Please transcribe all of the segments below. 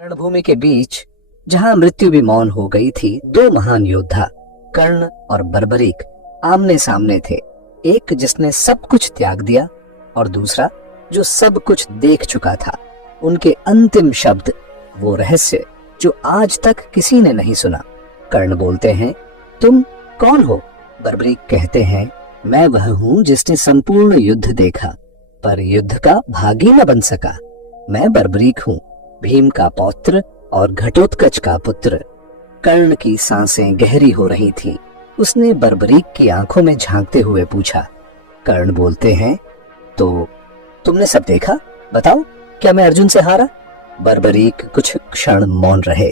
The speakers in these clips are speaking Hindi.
रणभूमि के बीच जहां मृत्यु भी मौन हो गई थी, दो महान योद्धा कर्ण और बर्बरीक आमने सामने थे। एक जिसने सब कुछ त्याग दिया और दूसरा जो सब कुछ देख चुका था। उनके अंतिम शब्द, वो रहस्य जो आज तक किसी ने नहीं सुना। कर्ण बोलते हैं, तुम कौन हो? बर्बरीक कहते हैं, मैं वह हूं जिसने संपूर्ण युद्ध देखा पर युद्ध का भागी न बन सका। मैं बर्बरीक हूं, भीम का पौत्र और घटोत्कच का पुत्र। कर्ण की सांसें गहरी हो रही थीं। उसने बर्बरीक की आंखों में झांकते हुए पूछा। कर्ण बोलते हैं, तो तुमने सब देखा, बताओ क्या मैं अर्जुन से हारा? बर्बरीक कुछ क्षण मौन रहे।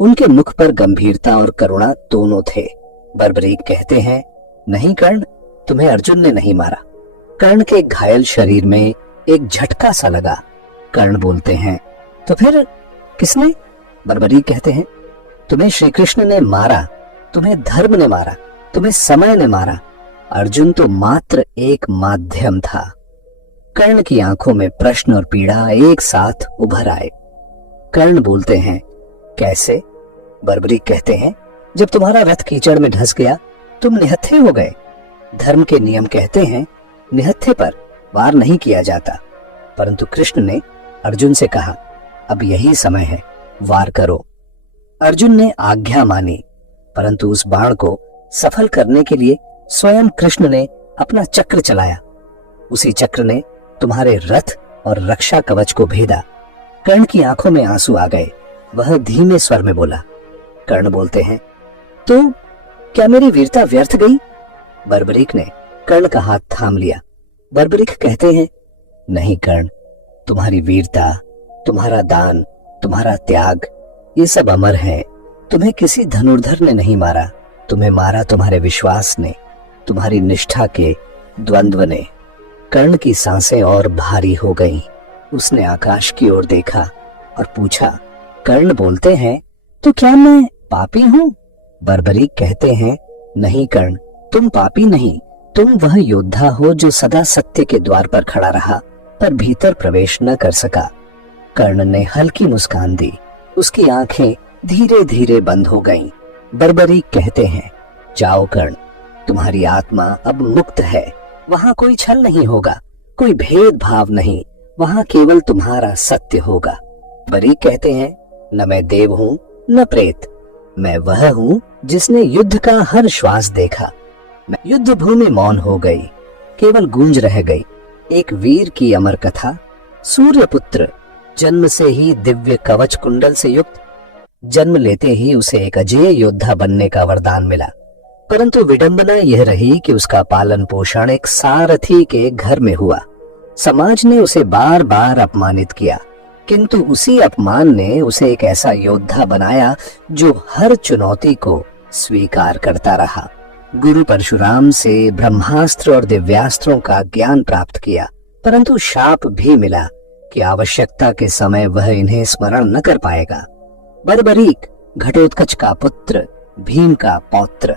उनके मुख पर गंभीरता और करुणा दोनों थे। बर्बरीक कहते हैं, नहीं कर्ण, तुम्हें अर्जुन ने नहीं मारा। कर्ण के घायल शरीर में एक झटका सा लगा। कर्ण बोलते हैं, तो फिर किसने? बर्बरीक कहते हैं, तुम्हें श्री कृष्ण ने मारा, तुम्हें धर्म ने मारा, तुम्हें समय ने मारा। अर्जुन तो मात्र एक माध्यम था। कर्ण की आंखों में प्रश्न और पीड़ा एक साथ उभर आए। कर्ण बोलते हैं, कैसे? बर्बरीक कहते हैं, जब तुम्हारा रथ कीचड़ में धंस गया तुम निहत्थे हो गए। धर्म के नियम कहते हैं निहत्थे पर वार नहीं किया जाता, परंतु कृष्ण ने अर्जुन से कहा, अब यही समय है, वार करो। अर्जुन ने आज्ञा मानी, परंतु उस बाण को सफल करने के लिए स्वयं कृष्ण ने अपना चक्र चलाया। उसी चक्र ने तुम्हारे रथ और रक्षा कवच को भेदा। कर्ण की आंखों में आंसू आ गए। वह धीमे स्वर में बोला। कर्ण बोलते हैं, तो क्या मेरी वीरता व्यर्थ गई? बर्बरीक ने कर्ण का हाथ थाम लिया। बर्बरीक कहते हैं, नहीं कर्ण, तुम्हारी वीरता, तुम्हारा दान, तुम्हारा त्याग, ये सब अमर है। तुम्हें किसी धनुर्धर ने नहीं मारा, तुम्हें मारा तुम्हारे विश्वास ने, तुम्हारी निष्ठा के द्वंद्व ने। कर्ण की सांसें और भारी हो गईं। उसने आकाश की ओर देखा और पूछा। कर्ण बोलते हैं, तो क्या मैं पापी हूं? बर्बरीक कहते हैं, नहीं कर्ण, तुम पापी नहीं, तुम वह योद्धा हो जो सदा सत्य के द्वार पर खड़ा रहा पर भीतर प्रवेश न कर सका। कर्ण ने हल्की मुस्कान दी। उसकी आंखें धीरे धीरे बंद हो गईं। बर्बरीक कहते हैं, जाओ कर्ण, तुम्हारी आत्मा अब मुक्त है। वहां कोई छल नहीं होगा, कोई भेदभाव नहीं, वहां केवल तुम्हारा सत्य होगा। बर्बरीक कहते हैं, न मैं देव हूं न प्रेत, मैं वह हूं जिसने युद्ध का हर श्वास देखा। मैं युद्ध भूमि मौन हो गई, केवल गूंज रह गई। एक वीर की अमर कथा। सूर्यपुत्र, जन्म से ही दिव्य कवच कुंडल से युक्त, जन्म लेते ही उसे एक अजेय योद्धा बनने का वरदान मिला। परंतु विडंबना यह रही कि उसका पालन पोषण एक सारथी के घर में हुआ। समाज ने उसे बार बार अपमानित किया, किंतु उसी अपमान ने उसे एक ऐसा योद्धा बनाया जो हर चुनौती को स्वीकार करता रहा। गुरु परशुराम से ब्रह्मास्त्र और दिव्यास्त्रों का ज्ञान प्राप्त किया, परंतु शाप भी मिला कि आवश्यकता के समय वह इन्हें स्मरण न कर पाएगा। बर्बरीक, घटोत्कच का पुत्र, भीम का पौत्र,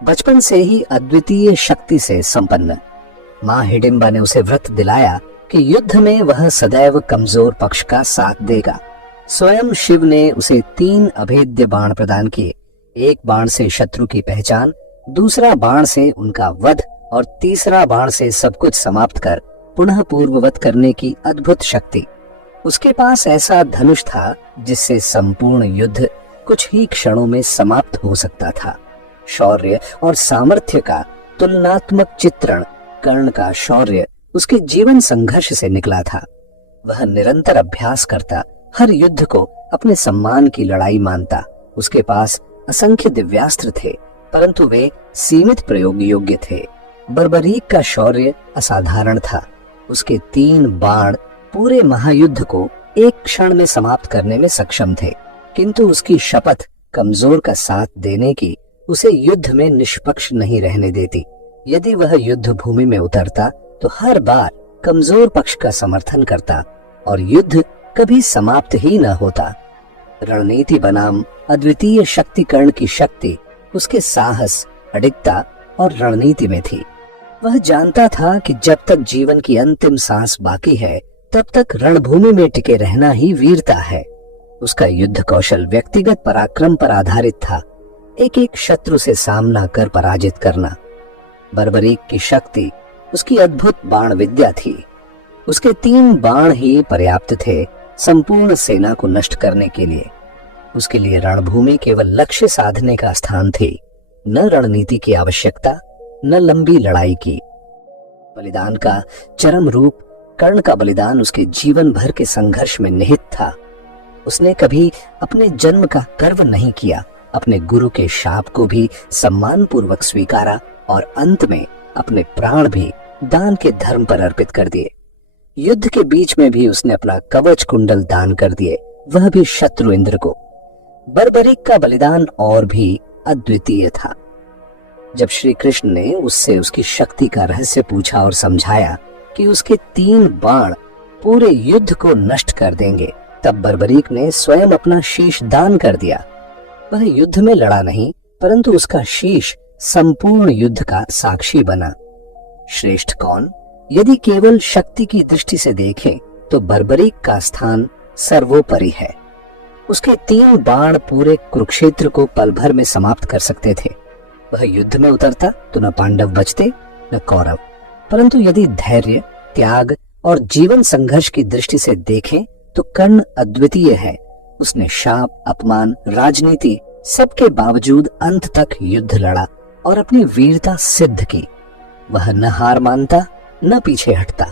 बचपन से ही अद्वितीय शक्ति से संपन्न। मां हिडिंबा ने उसे व्रत दिलाया कि युद्ध में वह सदैव कमजोर पक्ष का साथ देगा। स्वयं शिव ने उसे 3 अभेद्य बाण प्रदान किए। एक बाण से शत्रु की पहचान, दूसरा बाण से उनका वध और तीसरा बाण से सब कुछ समाप्त कर पुनः पूर्ववत करने की अद्भुत शक्ति। उसके पास ऐसा धनुष था जिससे संपूर्ण युद्ध कुछ ही क्षणों में समाप्त हो सकता था। शौर्य और सामर्थ्य का तुलनात्मक चित्रण। कर्ण का शौर्य उसके जीवन संघर्ष से निकला था। वह निरंतर अभ्यास करता, हर युद्ध को अपने सम्मान की लड़ाई मानता। उसके पास असंख्य दिव्यास्त्र थे, परंतु वे सीमित प्रयोग योग्य थे। बर्बरीक का शौर्य असाधारण था। उसके 3 बाण पूरे महायुद्ध को एक क्षण में समाप्त करने में सक्षम थे, किंतु उसकी शपथ कमजोर का साथ देने की उसे युद्ध में निष्पक्ष नहीं रहने देती। यदि वह युद्ध भूमि में उतरता तो हर बार कमजोर पक्ष का समर्थन करता और युद्ध कभी समाप्त ही न होता। रणनीति बनाम अद्वितीय शक्ति। कर्ण की शक्ति उसके साहस, अडिगता और रणनीति में थी। वह जानता था कि जब तक जीवन की अंतिम सांस बाकी है तब तक रणभूमि में टिके रहना ही वीरता है। उसका युद्ध कौशल व्यक्तिगत पराक्रम पर आधारित था, एक एक शत्रु से सामना कर पराजित करना। बर्बरीक की शक्ति उसकी अद्भुत बाण विद्या थी। उसके 3 बाण ही पर्याप्त थे संपूर्ण सेना को नष्ट करने के लिए। उसके लिए रणभूमि केवल लक्ष्य साधने का स्थान थी, न रणनीति की आवश्यकता, न लंबी लड़ाई की। बलिदान का चरम रूप कर्ण का बलिदान उसके जीवन भर के संघर्ष में निहित था। उसने कभी अपने जन्म का गर्व नहीं किया, अपने गुरु के शाप को भी सम्मान पूर्वक स्वीकारा और अंत में अपने प्राण भी दान के धर्म पर अर्पित कर दिए। युद्ध के बीच में भी उसने अपना कवच कुंडल दान कर दिए, वह भी शत्रु इंद्र को। बर्बरीक का बलिदान और भी अद्वितीय था। जब श्री कृष्ण ने उससे उसकी शक्ति का रहस्य पूछा और समझाया कि उसके 3 बाण पूरे युद्ध को नष्ट कर देंगे, तब बर्बरीक ने स्वयं अपना शीश दान कर दिया। वह युद्ध में लड़ा नहीं, परंतु उसका शीश संपूर्ण युद्ध का साक्षी बना। श्रेष्ठ कौन? यदि केवल शक्ति की दृष्टि से देखें तो बर्बरीक का स्थान सर्वोपरि है। उसके 3 बाण पूरे कुरुक्षेत्र को पल भर में समाप्त कर सकते थे। वह युद्ध में उतरता तो न पांडव बचते न कौरव। परंतु यदि धैर्य, त्याग और जीवन संघर्ष की दृष्टि से देखें तो कर्ण अद्वितीय है। उसने शाप, अपमान, राजनीति सबके बावजूद अंत तक युद्ध लड़ा और अपनी वीरता सिद्ध की। वह न हार मानता न पीछे हटता।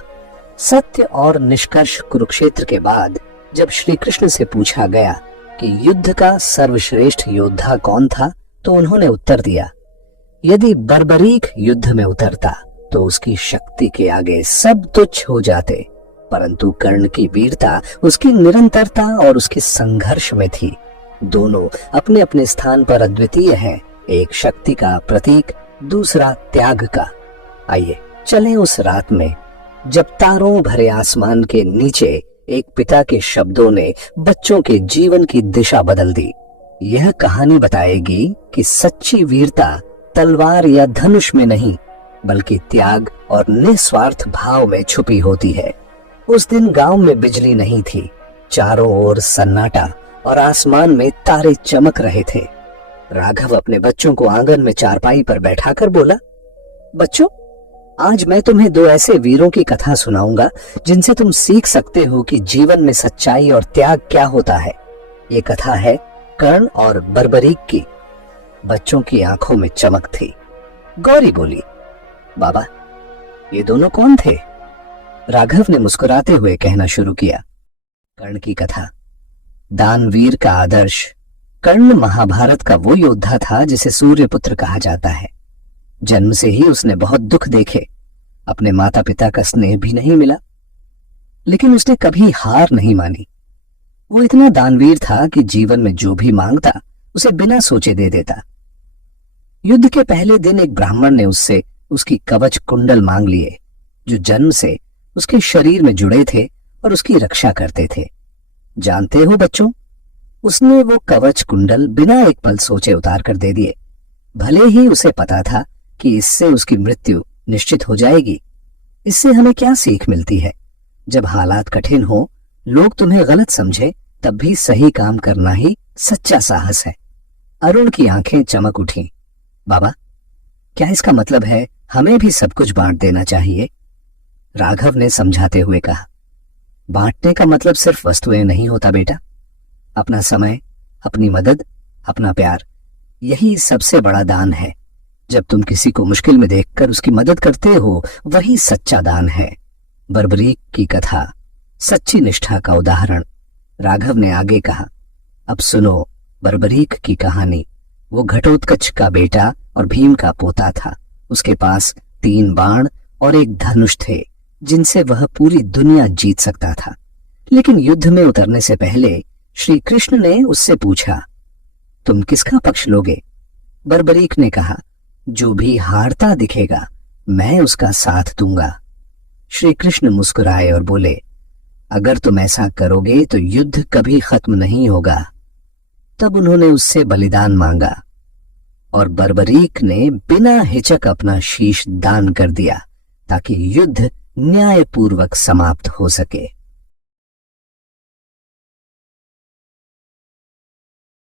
सत्य और निष्कर्ष कुरुक्षेत्र के बाद जब श्री कृष्ण से पूछा गया कि युद्ध का सर्वश्रेष्ठ योद्धा कौन था, तो उन्होंने उत्तर दिया, यदि बर्बरीक युद्ध में उतरता तो उसकी शक्ति के आगे सब तुच्छ हो जाते, परंतु कर्ण की वीरता, उसकी निरंतरता और उसके संघर्ष में थी। दोनों अपने अपने स्थान पर अद्वितीय हैं, एक शक्ति का प्रतीक, दूसरा त्याग का। आइए चलें उस रात में जब तारों भरे आसमान के नीचे एक पिता के शब्दों ने बच्चों के जीवन की दिशा बदल दी। यह कहानी बताएगी कि सच्ची वीरता तलवार या धनुष में नहीं, बल्कि त्याग और निस्वार्थ भाव में छुपी होती है। उस दिन गांव में बिजली नहीं थी, चारों ओर सन्नाटा और आसमान में तारे चमक रहे थे। राघव अपने बच्चों को आंगन में चारपाई पर बैठाकर बोला, बच्चों, आज मैं तुम्हें 2 ऐसे वीरों की कथा सुनाऊंगा जिनसे तुम सीख सकते हो कि जीवन में सच्चाई और त्याग क्या होता है। ये कथा है कर्ण और बर्बरीक की। बच्चों की आंखों में चमक थी। गौरी बोली, बाबा, ये दोनों कौन थे? राघव ने मुस्कुराते हुए कहना शुरू किया, कर्ण की कथा। दानवीर का आदर्श। कर्ण महाभारत का वो योद्धा था जिसे सूर्यपुत्र कहा जाता है। जन्म से ही उसने बहुत दुख देखे, अपने माता पिता का स्नेह भी नहीं मिला, लेकिन उसने कभी हार नहीं मानी। वो इतना दानवीर था कि जीवन में जो भी मांगता उसे बिना सोचे दे देता। युद्ध के पहले दिन एक ब्राह्मण ने उससे उसकी कवच कुंडल मांग लिए, जो जन्म से उसके शरीर में जुड़े थे और उसकी रक्षा करते थे। जानते हो बच्चों, उसने वो कवच कुंडल बिना एक पल सोचे उतार कर दे दिए। भले ही उसे पता था कि इससे उसकी मृत्यु निश्चित हो जाएगी। इससे हमें क्या सीख मिलती है? जब हालात कठिन हो, लोग तुम्हें गलत समझे, तब भी सही काम करना ही सच्चा साहस है। अरुण की आंखें चमक उठी। बाबा, क्या इसका मतलब है हमें भी सब कुछ बांट देना चाहिए? राघव ने समझाते हुए कहा, बांटने का मतलब सिर्फ वस्तुएं नहीं होता बेटा। अपना समय, अपनी मदद, अपना प्यार, यही सबसे बड़ा दान है। जब तुम किसी को मुश्किल में देखकर उसकी मदद करते हो, वही सच्चा दान है। बर्बरीक की कथा सच्ची निष्ठा का उदाहरण। राघव ने आगे कहा, अब सुनो बर्बरीक की कहानी। वो घटोत्कच का बेटा और भीम का पोता था। उसके पास 3 बाण और एक धनुष थे, जिनसे वह पूरी दुनिया जीत सकता था। लेकिन युद्ध में उतरने से पहले श्री कृष्ण ने उससे पूछा, तुम किसका पक्ष लोगे? बर्बरीक ने कहा, जो भी हारता दिखेगा मैं उसका साथ दूंगा। श्री कृष्ण मुस्कुराए और बोले, अगर तुम ऐसा करोगे तो युद्ध कभी खत्म नहीं होगा। तब उन्होंने उससे बलिदान मांगा और बर्बरीक ने बिना हिचक अपना शीश दान कर दिया, ताकि युद्ध न्यायपूर्वक समाप्त हो सके।